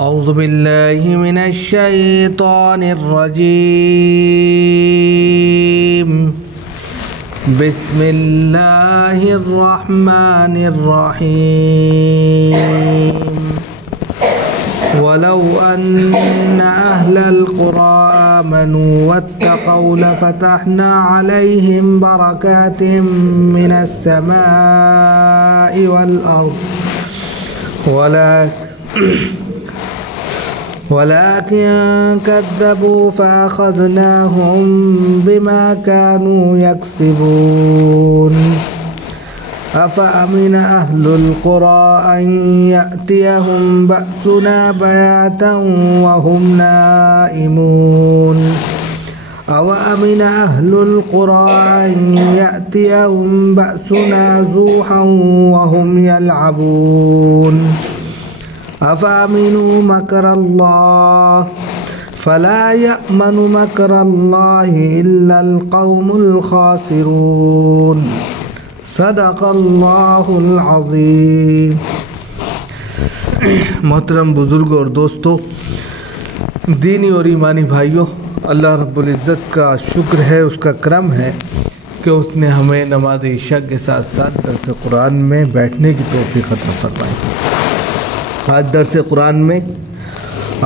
اعوذ باللہ من الشیطان الرجیم بسم اللہ الرحمن الرحیم ولو ان اہل القرى آمنوا واتقوا لفتحنا عليهم بركات من السماء والأرض ولكن كذبوا فأخذناهم بما كانوا يكسبون أفأمن أهل القرى أن يأتيهم بأسنا بياتا وهم نائمون أوأمن أهل القرى أن يأتيهم بأسنا زوحا وهم يلعبون أفأمنوا مكر الله فلا يأمن مكر الله إلا القوم الخاسرون صدق اللہ العظیم۔ محترم بزرگوں اور دوستوں، دینی اور ایمانی بھائیوں، اللہ رب العزت کا شکر ہے، اس کا کرم ہے کہ اس نے ہمیں نماز عشاء کے ساتھ ساتھ درس قرآن میں بیٹھنے کی توفیق عطا فرمائی۔ آج درس قرآن میں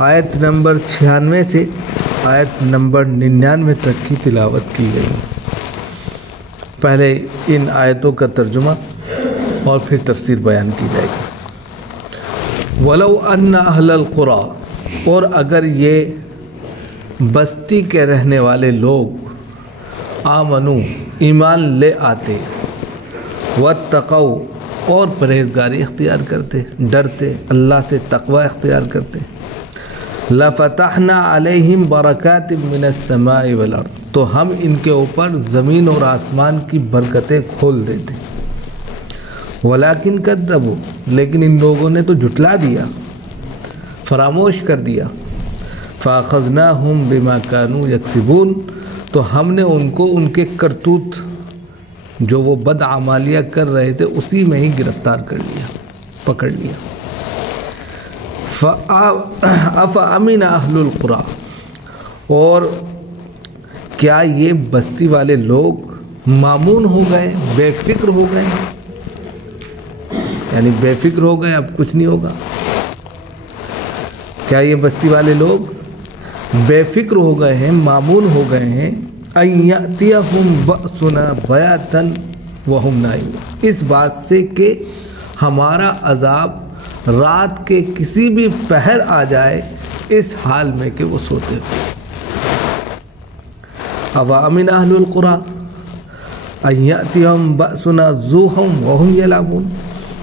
آیت نمبر 96 سے آیت نمبر 99 تک کی تلاوت کی گئی۔ پہلے ان آیتوں کا ترجمہ اور پھر تفسیر بیان کی جائے گی۔ وَلَوْ أَنَّ أَهْلَ الْقُرَى، اور اگر یہ بستی کے رہنے والے لوگ آمنو ایمان لے آتے، وَاتَّقَوْا اور پرہیزگاری اختیار کرتے، ڈرتے، اللہ سے تقوی اختیار کرتے، لَفَتَحْنَا عَلَيْهِمْ بَرَكَاتٍ مِّنَ السَّمَاءِ وَالْأَرْضِ، تو ہم ان کے اوپر زمین اور آسمان کی برکتیں کھول دیتے۔ وَلَكِنْ كَذَّبُوا، لیکن ان لوگوں نے تو جھٹلا دیا، فراموش کر دیا۔ فَأَخَذْنَاهُمْ بِمَا كَانُوا يَكْسِبُونَ، تو ہم نے ان کو ان کے کرتوت جو وہ بدعمالیہ کر رہے تھے اسی میں ہی گرفتار کر لیا، پکڑ لیا۔ أَفَأَمِنَ أَهْلُ الْقُرَى، اور کیا یہ بستی والے لوگ مامون ہو گئے، بے فکر ہو گئے، یعنی بے فکر ہو گئے، اب کچھ نہیں ہوگا؟ کیا یہ بستی والے لوگ بے فکر ہو گئے ہیں، مامون ہو گئے ہیں؟ أَن يَأْتِيَهُمْ بَأْسُنَا بَيَاتًا وَهُمْ نَائِمُونَ، اس بات سے کہ ہمارا عذاب رات کے کسی بھی پہر آ جائے اس حال میں کہ وہ سوتے ہو۔ أَوَأَمِنَ أَهْلُ الْقُرَى أَن يَأْتِيَهُمْ بَأْسُنَا ضُحًى وَهُمْ يَلْعَبُونَ،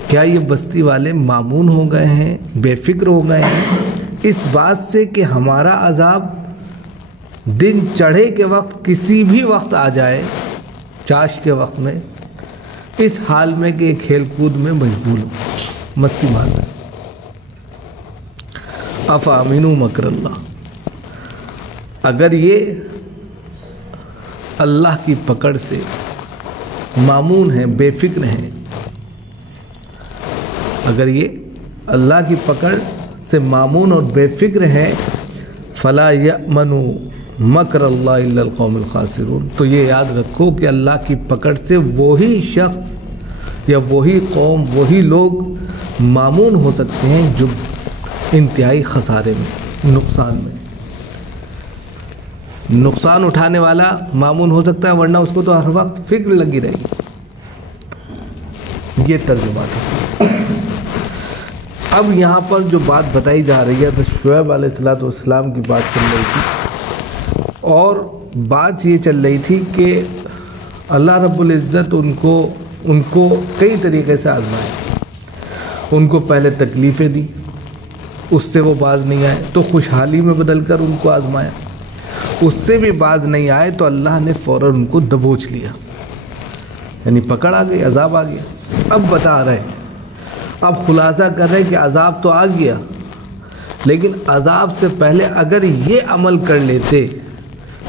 کیا یہ بستی والے مامون ہو گئے ہیں، بے فکر ہو گئے ہیں اس بات سے کہ ہمارا عذاب دن چڑھے کے وقت کسی بھی وقت آ جائے، چاش کے وقت میں، اس حال میں کہ کھیل کود میں مشغول ہو، مستی مار رہے۔ أَفَأَمِنُوا مَكْرَ اللَّهِ، اگر یہ اللہ کی پکڑ سے مامون ہیں، بے فکر ہیں، اگر یہ اللہ کی پکڑ سے مامون اور بے فکر ہیں، فَلَا يَأْمَنُوا مَكْرَ اللَّهِ إِلَّا الْقَوْمُ الْخَاسِرُونَ، تو یہ یاد رکھو کہ اللہ کی پکڑ سے وہی شخص یا وہی قوم، وہی لوگ مامون ہو سکتے ہیں جو انتہائی خسارے میں، نقصان میں، نقصان اٹھانے والا مامون ہو سکتا ہے، ورنہ اس کو تو ہر وقت فکر لگی رہے گی۔ یہ ترجمہ تھا۔ اب یہاں پر جو بات بتائی جا رہی ہے تو شعیب علیہ السلام کی بات چل رہی تھی، اور بات یہ چل رہی تھی کہ اللہ رب العزت ان کو کئی طریقے سے آزمائے، ان کو پہلے تکلیفیں دی، اس سے وہ باز نہیں آئے تو خوشحالی میں بدل کر ان کو آزمایا، اس سے بھی باز نہیں آئے تو اللہ نے فوراً ان کو دبوچ لیا، یعنی پکڑ آ گئی، عذاب آ گیا۔ اب بتا رہے ہیں، اب خلاصہ کر رہے ہیں کہ عذاب تو آ گیا، لیکن عذاب سے پہلے اگر یہ عمل کر لیتے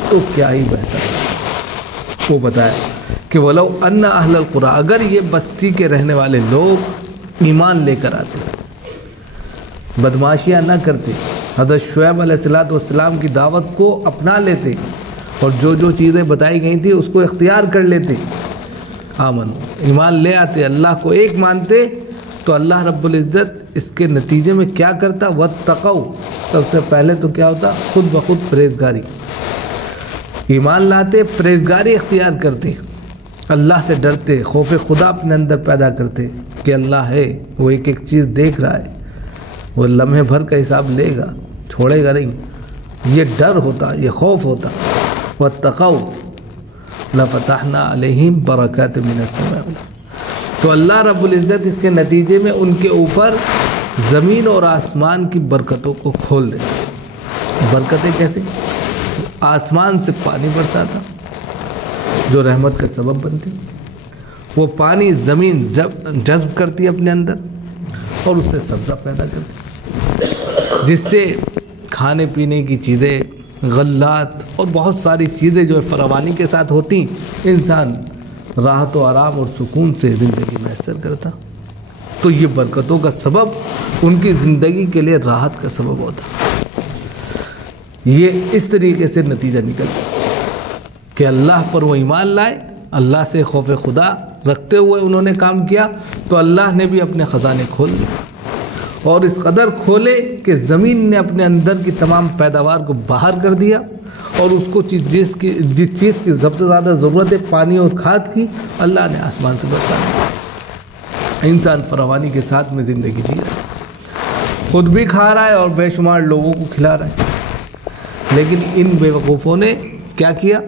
تو کیا ہی بہتر۔ وہ بتایا کہ وَلَوْ أَنَّ أَهْلَ الْقُرَى، اگر یہ بستی کے رہنے والے لوگ ایمان لے کر آتے، بدماشیاں نہ کرتے، حضرت شعیب علیہ السلام کی دعوت کو اپنا لیتے اور جو چیزیں بتائی گئی تھی اس کو اختیار کر لیتے، آمن ایمان لے آتے، اللہ کو ایک مانتے، تو اللہ رب العزت اس کے نتیجے میں کیا کرتا؟ واتقوا، سب سے پہلے تو کیا ہوتا؟ خود بخود پرہیزگاری، ایمان لاتے، پرہیزگاری اختیار کرتے، اللہ سے ڈرتے، خوف خدا اپنے اندر پیدا کرتے کہ اللہ ہے، وہ ایک ایک چیز دیکھ رہا ہے، وہ لمحے بھر کا حساب لے گا، چھوڑے گا نہیں، یہ ڈر ہوتا، یہ خوف ہوتا۔ واتقوا لفتحنا علیہم برکات من السماء، تو اللہ رب العزت اس کے نتیجے میں ان کے اوپر زمین اور آسمان کی برکتوں کو کھول دے۔ برکتیں کیسے؟ آسمان سے پانی برساتا جو رحمت کا سبب بنتی، وہ پانی زمین جذب کرتی اپنے اندر اور اس سے سبزہ پیدا کرتی، جس سے کھانے پینے کی چیزیں، غلات اور بہت ساری چیزیں جو فراوانی کے ساتھ ہوتی، انسان راحت و آرام اور سکون سے زندگی میسر کرتا۔ تو یہ برکتوں کا سبب ان کی زندگی کے لیے راحت کا سبب ہوتا۔ یہ اس طریقے سے نتیجہ نکلتا کہ اللہ پر وہ ایمان لائے، اللہ سے خوف خدا رکھتے ہوئے انہوں نے کام کیا، تو اللہ نے بھی اپنے خزانے کھول دیے، اور اس قدر کھولے کہ زمین نے اپنے اندر کی تمام پیداوار کو باہر کر دیا، اور اس کو جس چیز کی سب سے زیادہ ضرورت ہے، پانی اور کھاد کی، اللہ نے آسمان سے برسا دیا۔ انسان فراوانی کے ساتھ میں زندگی جی رہا ہے، خود بھی کھا رہا ہے اور بے شمار لوگوں کو کھلا رہا ہے، لیکن ان بے وقوفوں نے کیا کیا؟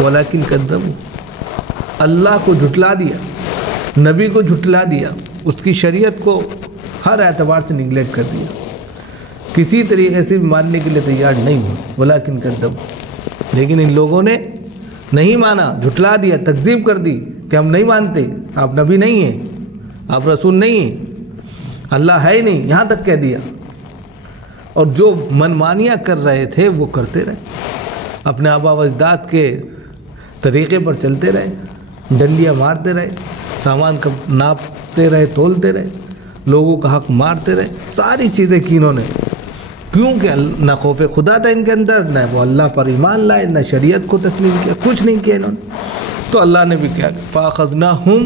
ولیکن کذبوا، اللہ کو جھٹلا دیا، نبی کو جھٹلا دیا، اس کی شریعت کو ہر اعتبار سے نگلیکٹ کر دیا، کسی طریقے سے ماننے کے لیے تیار نہیں ہو، ولیکن کذبوا، لیکن ان لوگوں نے نہیں مانا، جھٹلا دیا، تکذیب کر دی کہ ہم نہیں مانتے، آپ نبی نہیں ہیں، آپ رسول نہیں ہیں، اللہ ہے ہی نہیں، یہاں تک کہہ دیا، اور جو منمانیاں کر رہے تھے وہ کرتے رہے، اپنے آبا و اجداد کے طریقے پر چلتے رہے، ڈنڈیاں مارتے رہے، سامان کا ناپتے رہے، تولتے رہے، لوگوں کا حق مارتے رہے، ساری چیزیں کی انہوں نے، کیونکہ نہ خوف خدا تھا ان کے اندر، نہ وہ اللہ پر ایمان لائے، نہ شریعت کو تسلیم کیا، کچھ نہیں کیا انہوں نے۔ تو اللہ نے بھی کیا، فَأَخَذْنَاهُمْ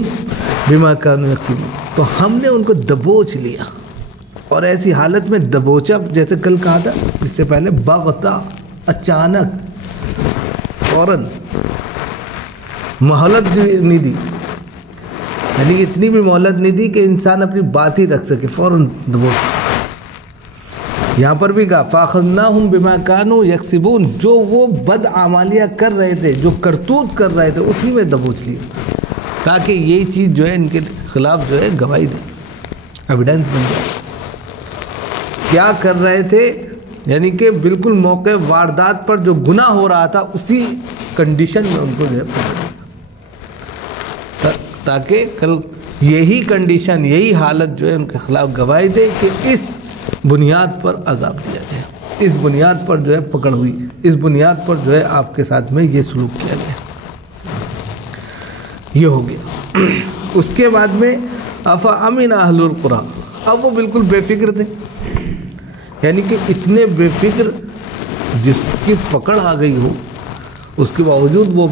بِمَا كَانُوا يَكْسِبُونَ، تو ہم نے ان کو دبوچ لیا، اور ایسی حالت میں دبوچا، جیسے کل کہا تھا اس سے پہلے، بغتہ، اچانک، فوراً، مہلت نہیں دی، یعنی اتنی بھی مہلت نہیں دی کہ انسان اپنی بات ہی رکھ سکے، فوراً دبوچ۔ یہاں پر بھی کہا فَأَخَذْنَاهُمْ بِمَا كَانُوا يَكْسِبُونَ، جو وہ بد اعمالیاں کر رہے تھے، جو کرتوت کر رہے تھے، اسی میں دبوچ لیا، تاکہ یہی چیز جو ہے ان کے خلاف جو ہے گواہی دے، ایویڈنس بن جائے، کیا کر رہے تھے، یعنی کہ بالکل موقع واردات پر جو گناہ ہو رہا تھا اسی کنڈیشن میں ان کو جو ہے پکڑ، تاکہ کل یہی کنڈیشن، یہی حالت جو ہے ان کے خلاف گواہی دے کہ اس بنیاد پر عذاب دیا گیا، اس بنیاد پر جو ہے پکڑ ہوئی، اس بنیاد پر جو ہے آپ کے ساتھ میں یہ سلوک کیا گیا، یہ ہو گیا۔ اس کے بعد میں افامن اہل القریٰ، اب وہ بالکل بے فکر تھے، یعنی کہ اتنے بے فکر، جس کی پکڑ آ گئی ہو اس کے باوجود وہ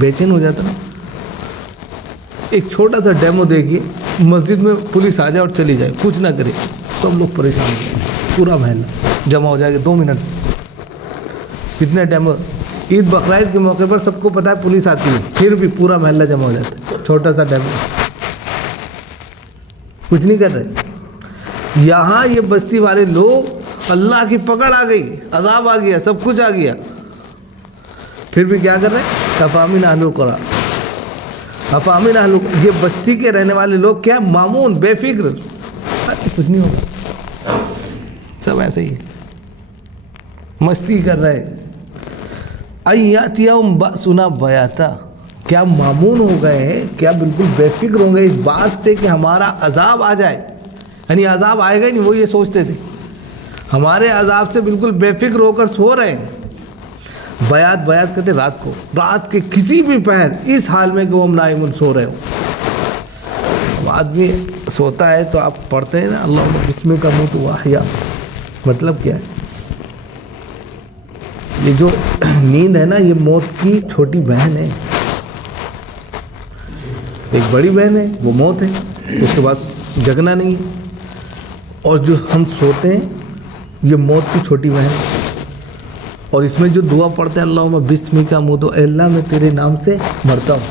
بے چین ہو جاتا نا۔ ایک چھوٹا سا ڈیمو دیکھیے، مسجد میں پولیس آ جائے اور چلی جائے، کچھ نہ کرے، سب لوگ پریشان ہو جائیں، پورا محلہ جمع ہو جائے گا 2 منٹ، کتنے ڈیمو، عید بقرعید کے موقع پر سب کو پتہ ہے پولیس آتی ہے، پھر بھی پورا محلہ جمع ہو جاتا ہے، چھوٹا سا ڈیمو، کچھ نہیں کر رہے۔ یہاں یہ بستی والے لوگ، اللہ کی پکڑ آ گئی، عذاب آ گیا، سب کچھ آ گیا، پھر بھی کیا کر رہے ہیں؟ افامن اہل القریٰ، افامن اہل القریٰ، یہ بستی کے رہنے والے لوگ کیا، معمون، بے فکر، کچھ نہیں ہوگا، سب ایسے ہی مستی کر رہے۔ ایاتیہم بأسنا بیاتا، کیا معمون ہو گئے ہیں، کیا بالکل بے فکر ہوں گے اس بات سے کہ ہمارا عذاب آ جائے، یعنی عذاب آئے گا ہی نہیں، وہ یہ سوچتے تھے، ہمارے عذاب سے بالکل بے فکر ہو کر سو رہے ہیں۔ بیات کہتے رات کو، رات کے کسی بھی پہر، اس حال میں کہ وہ نائم سو رہے ہو، آدمی سوتا ہے تو آپ پڑھتے ہیں نا اللہم بسمک اموت واحیا، مطلب کیا ہے؟ یہ جو نیند ہے نا یہ موت کی چھوٹی بہن ہے، ایک بڑی بہن ہے وہ موت ہے، اس کے بعد جگنا نہیں ہے، اور جو ہم سوتے ہیں یہ موت کی چھوٹی بہن ہے۔ اور اس میں جو دعا پڑھتے ہیں اللہم بسمک اموت، اے اللہ میں تیرے نام سے مرتا ہوں،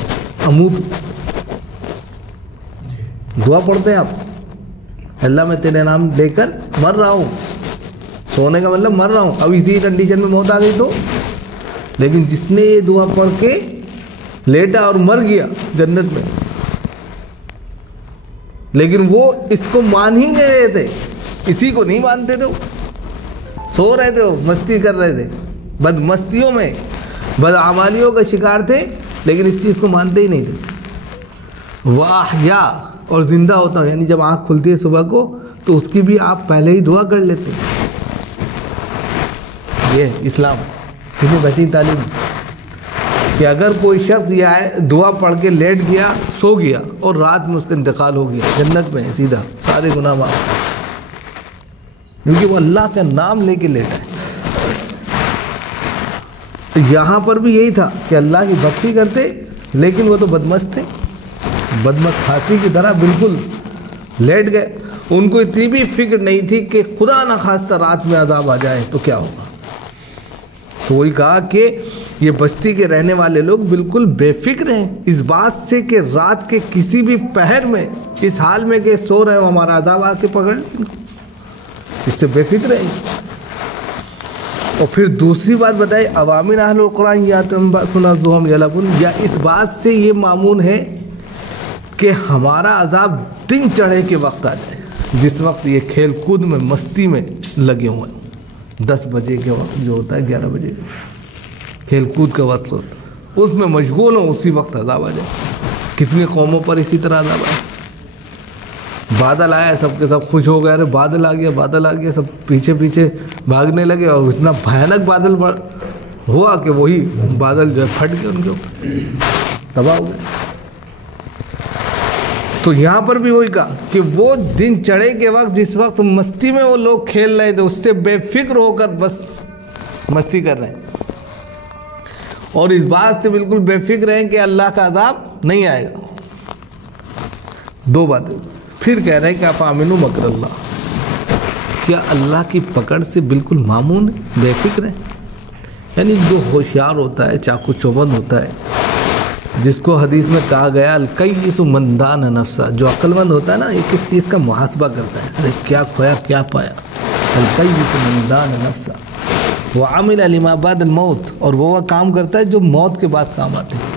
اموت دعا پڑھتے ہیں آپ، اللہ میں تیرے نام لے کر مر رہا ہوں، سونے کا مطلب مر رہا ہوں، اب اسی کنڈیشن میں موت آ گئی تو۔ لیکن جس نے یہ دعا پڑھ کے لیٹا اور مر گیا جنت میں، لیکن وہ اس کو مان ہی نہیں رہے تھے، اسی کو نہیں مانتے تھے، سو رہے تھے، وہ مستی کر رہے تھے، بد مستیوں میں بدعمالیوں کا شکار تھے، لیکن اس چیز کو مانتے ہی نہیں تھے۔ واحیا، اور زندہ ہوتا ہوں، یعنی جب آنکھ کھلتی ہے صبح کو تو اس کی بھی آپ پہلے ہی دعا کر لیتے ہیں۔ یہ اسلام کتنی بہترین تعلیم کہ اگر کوئی شخص یہ دعا پڑھ کے لیٹ گیا، سو گیا، اور رات میں اس کا انتقال ہو گیا، جنت میں سیدھا، سارے گناہ معاف، کیونکہ وہ اللہ کا نام لے کے لیٹا ہے۔ یہاں پر بھی یہی تھا کہ اللہ کی بھکتی کرتے، لیکن وہ تو بدمست تھے، بدمست ہاتھی کی طرح بالکل لیٹ گئے، ان کو اتنی بھی فکر نہیں تھی کہ خدا نہ خواستہ رات میں عذاب آ جائے تو کیا ہوگا۔ تو وہی کہا کہ یہ بستی کے رہنے والے لوگ بالکل بے فکر ہیں اس بات سے کہ رات کے کسی بھی پہر میں اس حال میں کہ سو رہے ہو ہمارا عذاب آ کے پکڑ لیں، اس سے بے فکر ہیں۔ اور پھر دوسری بات بتائی عوامل اہل القرآن یا تنبأسنا ذوہم یلعبون، یا اس بات سے یہ معمول ہے کہ ہمارا عذاب دن چڑھے کے وقت آ جائے، جس وقت یہ کھیل کود میں مستی میں لگے ہوئے ہیں، 10 بجے کے وقت جو ہوتا ہے 11 بجے کھیل کود کا وقت ہوتا ہے، اس میں مشغول ہوں، اسی وقت عذاب آ جائے۔ کتنی قوموں پر اسی طرح عذاب آئے، بادل آیا سب کے سب خوش ہو گئے، ارے بادل آ گیا بادل آ گیا، سب پیچھے پیچھے بھاگنے لگے، اور اتنا بھیانک بادل ہوا کہ وہی بادل جو ہے پھٹ گئے، ان کے اوپر تباہ ہو گئے۔ تو یہاں پر بھی وہی کہا کہ وہ دن چڑھے کے وقت جس وقت مستی میں وہ لوگ کھیل رہے تھے، اس سے بے فکر ہو کر بس مستی کر رہے ہیں، اور اس بات سے بالکل بے فکر ہیں کہ اللہ کا عذاب نہیں آئے گا۔ دو باتیں پھر کہہ رہے ہیں کہ افامنوا مکر اللہ، کیا اللہ کی پکڑ سے بالکل مامون ہے، بے فکر ہے؟ یعنی جو ہوشیار ہوتا ہے، چاقو چوبند ہوتا ہے، جس کو حدیث میں کہا گیا الکیس من دان نفسہ، جو عقل مند ہوتا ہے نا ایک ایک چیز کا محاسبہ کرتا ہے، ارے کیا کھویا کیا پایا، الکیس من دان نفسہ وعمل لما بعد الموت، اور وہ کام کرتا ہے جو موت کے بعد کام آتے ہیں،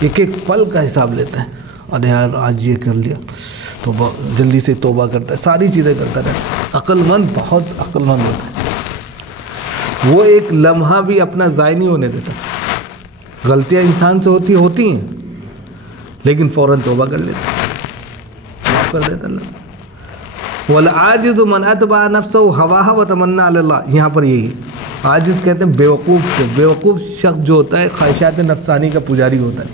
ایک ایک پل کا حساب لیتا ہے، ارے یار آج یہ کر لیا تو جلدی سے توبہ کرتا ہے، ساری چیزیں کرتا رہتا ہے۔ عقل مند بہت عقل مند ہوتا ہے، وہ ایک لمحہ بھی اپنا ضائع نہیں ہونے دیتا۔ غلطیاں انسان سے ہوتی ہیں، لیکن فوراً توبہ کر لیتا ہے، معاف کر دیتا اللہ۔ والعاجز من اتبع نفسه هواها وتمنى على الله، یہاں پر یہی عاجز کہتے ہیں بیوقوف کو، بیوقوف شخص جو ہوتا ہے خواہشات نفسانی کا پجاری ہوتا ہے،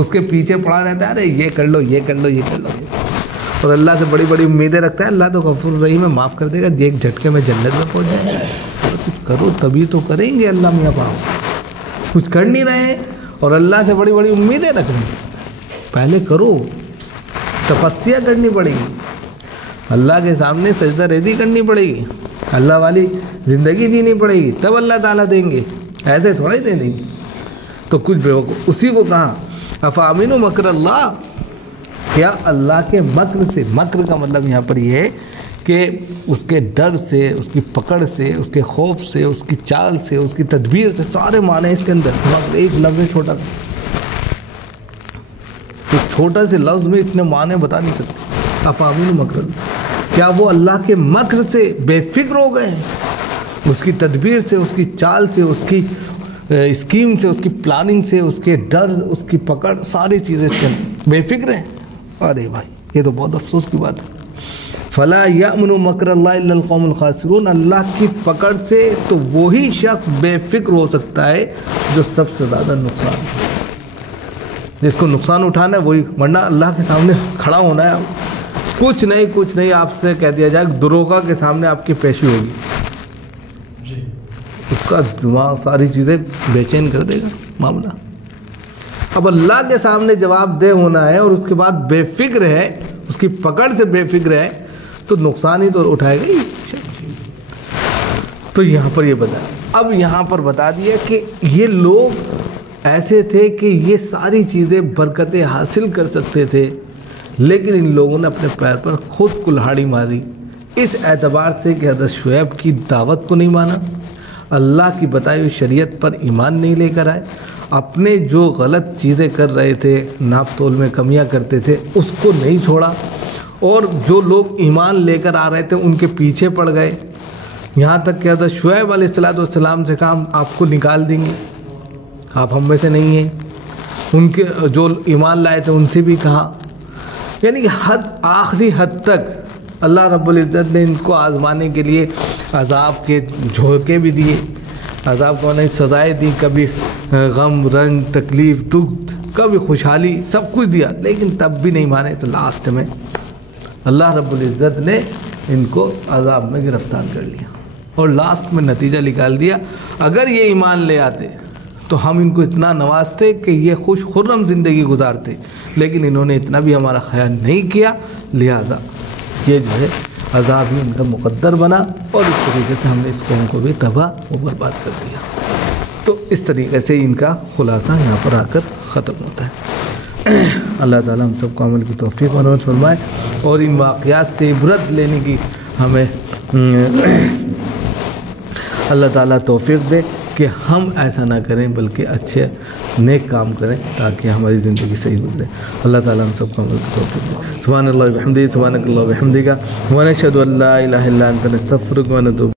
اس کے پیچھے پڑا رہتا ہے، ارے یہ کر لو یہ کر لو یہ کر لو، اور اللہ سے بڑی بڑی امیدیں رکھتا ہے، اللہ تو غفور رحیم ہے، معاف کر دے گا، ایک جھٹکے میں جنت میں پہنچ جائے گا۔ کچھ کرو تبھی تو کریں گے، اللہ میاں باپ کچھ کر نہیں رہے ہیں اور اللہ سے بڑی بڑی امیدیں رکھ رہے ہیں، پہلے کرو، تپسیا کرنی پڑے گی، اللہ کے سامنے سجدہ ریزی کرنی پڑے گی، اللہ والی زندگی جینی پڑے گی، تب اللہ تعالیٰ دیں گے، ایسے تھوڑا ہی دے دیں گے۔ تو کچھ بیوقوف، اسی کو کہا افامنوا مکر اللہ، کیا اللہ کے مکر سے، مکر کا مطلب یہاں پر یہ ہے کہ اس کے ڈر سے، اس کی پکڑ سے، اس کے خوف سے، اس کی چال سے، اس کی تدبیر سے، سارے معنی اس کے اندر، ایک لفظ چھوٹا، ایک چھوٹا سے لفظ میں اتنے معنی بتا نہیں سکتے۔ افامنوا مکر اللہ، کیا وہ اللہ کے مکر سے بے فکر ہو گئے ہیں، اس کی تدبیر سے، اس کی چال سے، اس کی اسکیم سے، اس کی پلاننگ سے، اس کے ڈر، اس کی پکڑ، ساری چیزیں اس کے اندر بے فکر ہیں؟ ارے بھائی یہ تو بہت افسوس کی بات ہے۔ فلا یأمن مکر اللہ الا القوم الخاسرون، اللہ کی پکڑ سے تو وہی شخص بے فکر ہو سکتا ہے جو سب سے زیادہ نقصان ہے۔ جس کو نقصان اٹھانا ہے وہی، ورنہ اللہ کے سامنے کھڑا ہونا ہے. کچھ نہیں آپ سے کہہ دیا جائے دروغہ کے سامنے آپ کی پیشی ہوگی، اس کا دماغ ساری چیزیں بے چین کر دے گا معاملہ. اب اللہ کے سامنے جواب دہ ہونا ہے اور اس کے بعد بے فکر ہے، اس کی پکڑ سے بے فکر ہے، تو نقصان ہی تو اٹھائے گا ہی. تو یہاں پر یہ بتا، اب یہاں پر بتا دیا کہ یہ لوگ ایسے تھے کہ یہ ساری چیزیں برکتیں حاصل کر سکتے تھے، لیکن ان لوگوں نے اپنے پیر پر خود کلہاڑی ماری اس اعتبار سے کہ حضرت شعیب کی دعوت کو نہیں مانا، اللہ کی بتائی ہوئی شریعت پر ایمان نہیں لے کر آئے، اپنے جو غلط چیزیں کر رہے تھے، ناپ تول میں کمیاں کرتے تھے، اس کو نہیں چھوڑا، اور جو لوگ ایمان لے کر آ رہے تھے ان کے پیچھے پڑ گئے. یہاں تک کہ حضرت شعیب علیہ السلام سے کہا ہم آپ کو نکال دیں گے، آپ ہم میں سے نہیں ہیں. ان کے جو ایمان لائے تھے ان سے بھی کہا، یعنی کہ آخری حد تک اللہ رب العزت نے ان کو آزمانے کے لیے عذاب کے جھونکے بھی دیے، عذاب کو انہیں سزائیں دی، کبھی غم، رنج، تکلیف، دکھ، کبھی خوشحالی، سب کچھ دیا، لیکن تب بھی نہیں مانے. تو لاسٹ میں اللہ رب العزت نے ان کو عذاب میں گرفتار کر لیا اور لاسٹ میں نتیجہ نکال دیا. اگر یہ ایمان لے آتے تو ہم ان کو اتنا نوازتے کہ یہ خوش خرم زندگی گزارتے، لیکن انہوں نے اتنا بھی ہمارا خیال نہیں کیا، لہذا یہ جو ہے عذاب ہی ان کا مقدر بنا، اور اس طریقے سے ہم نے اس قوم کو بھی تباہ و برباد کر دیا. تو اس طریقے سے ان کا خلاصہ یہاں پر آ کر ختم ہوتا ہے. اللہ تعالیٰ ہم سب کو عمل کی توفیق و نعمت فرمائے، اور ان واقعات سے عبرت لینے کی ہمیں اللہ تعالیٰ توفیق دے کہ ہم ایسا نہ کریں بلکہ اچھے نیک کام کریں تاکہ ہماری زندگی صحیح گزرے. اللہ تعالیٰ ہم سب کو عمل کی توفیق دے. سبحان اللہ و بحمدہ، سبحانک اللہ و بحمدک، ونشہد ان لا الہ الا انت نستغفرک ونتوب